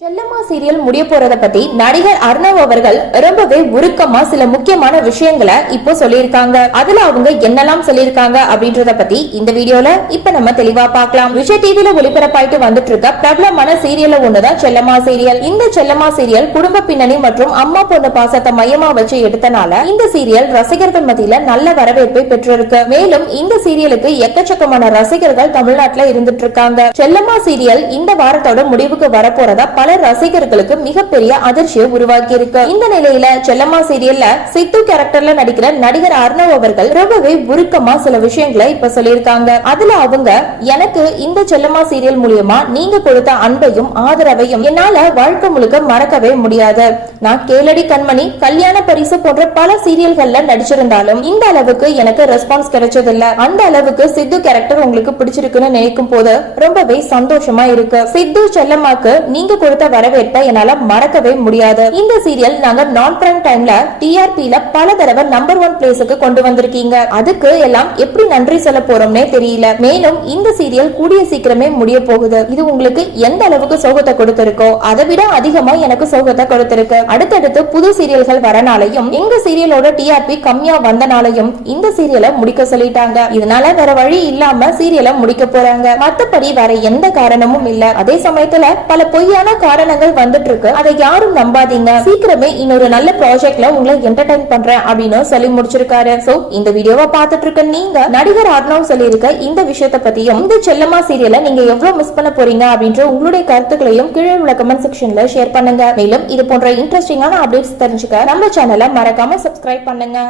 செல்லம்மா serial முடிய போறத பத்தி நடிகர் அர்ணவ் அவர்கள் ரொம்பவே உருக்கமா சில முக்கியமான விஷயங்களை இப்போ சொல்லியிருக்காங்க. அதுல அவங்க என்னெல்லாம் சொல்லியிருக்காங்க அப்படின்றத பத்தி இந்த வீடியோல இப்ப நம்ம தெளிவா பார்க்கலாம். விஷய டிவில ஒளிபரப்பாயிட்டு வந்துட்டு இருக்க பிரபலமான சீரியல்ல ஒண்ணுதான் செல்லம்மா சீரியல் இந்த செல்லம்மா சீரியல் குடும்ப பின்னணி மற்றும் அம்மா பொண்ணு பாசத்தை மையமா வச்சு எடுத்தனால இந்த சீரியல் ரசிகர்கள் மத்தியில நல்ல வரவேற்பை பெற்றிருக்கு. மேலும் இந்த சீரியலுக்கு எக்கச்சக்கமான ரசிகர்கள் தமிழ்நாட்டுல இருந்துட்டு இருக்காங்க செல்லம்மா சீரியல் இந்த வாரத்தோட முடிவுக்கு வரப்போறதா பல ரசிகர்களுக்கு மிகப்பெரிய அதிர்ச்சியை உருவாக்கி இருக்கு இந்த நிலையில செல்லம்மா சீரியல்ல சித்து கேரக்டர்ல நடிக்கிற நடிகர் அர்ணவ் அவர்கள் ரொம்பவே உருக்கமா சில விஷயங்களை இப்ப சொல்லியிருக்காங்க. அதுல அவங்க எனக்கு இந்த செல்லம்மா சீரியல் மூலியமா நீங்க கொடுத்த அன்பையும் ஆதரவையும் என்னால வாழ்க்கை முழுக்க மறக்கவே முடியாது. நான் கேளடி கண்மணி கல்யாண பரிசு போன்ற பல சீரியல்கள்ல நடிச்சிருந்தாலும் இந்த அளவுக்கு எனக்கு ரெஸ்பான்ஸ் கிடைச்சதில்ல. அந்த அளவுக்கு சித்து கேரக்டர் உங்களுக்கு பிடிச்சிருக்குன்னு நினைக்கும் போது ரொம்பவே சந்தோஷமா இருக்கு. சித்து செல்லம்மாக்கு நீங்க கொடுத்த வரவேற்பை என்னால மறக்கவே முடியாது. இந்த சீரியல் நாங்க நான் பிரைம் டைம்ல டிஆர்பில பல தடவை நம்பர் ஒன் பிளேஸுக்கு கொண்டு வந்திருக்கீங்க. அதுக்கு எல்லாம் எப்படி நன்றி சொல்ல போறோம்னே தெரியல. மேலும் இந்த சீரியல் கூடிய சீக்கிரமே முடிய போகுது. இது உங்களுக்கு எந்த அளவுக்கு சோகத்தை கொடுத்திருக்கோ அதை விட அதிகமா எனக்கு சோகத்தை கொடுத்திருக்கு. அடுத்தடுத்து புது சீரியல்கள் வரனாலையும் எங்க சீரியலோட டிஆர்பி கம்மியா வந்தனாலையும் இந்த சீரியலை முடிக்க சொல்லிட்டாங்க. இதனால வேற வழி இல்லாம சீரியலை முடிக்க போறாங்க. மத்தபடி வேற எந்த காரணமும் இல்ல. அதே சமயத்துல பல பொய்யான காரணங்கள் வந்துட்டு இருக்கு அதை யாரும் நம்பாதீங்க. சீக்கிரமே இன்னொரு நல்ல ப்ராஜெக்ட்ல உங்களை என்டர்டைன் பண்றேன் அப்படின்னு சொல்லி முடிச்சிருக்காரு. சோ இந்த வீடியோவை பார்த்துட்டு இருக்க நீங்க நடிகர் அர்ணவ் சொல்லியிருக்க இந்த விஷயத்தை பத்தியும் இந்த செல்லம்மா சீரியலை நீங்க எவ்வளவு மிஸ் பண்ண போறீங்க அப்படின்ற உங்களுடைய கருத்துக்களையும் கீழே உள்ள கமெண்ட் செக்ஷன்ல ஷேர் பண்ணுங்க. மேலும் இது போன்ற இன்ட்ரெஸ்டிங்கான அப்டேட்ஸ் தெரிஞ்சுக்க நம்ம சேனலை மறக்காம சப்ஸ்கிரைப் பண்ணுங்க.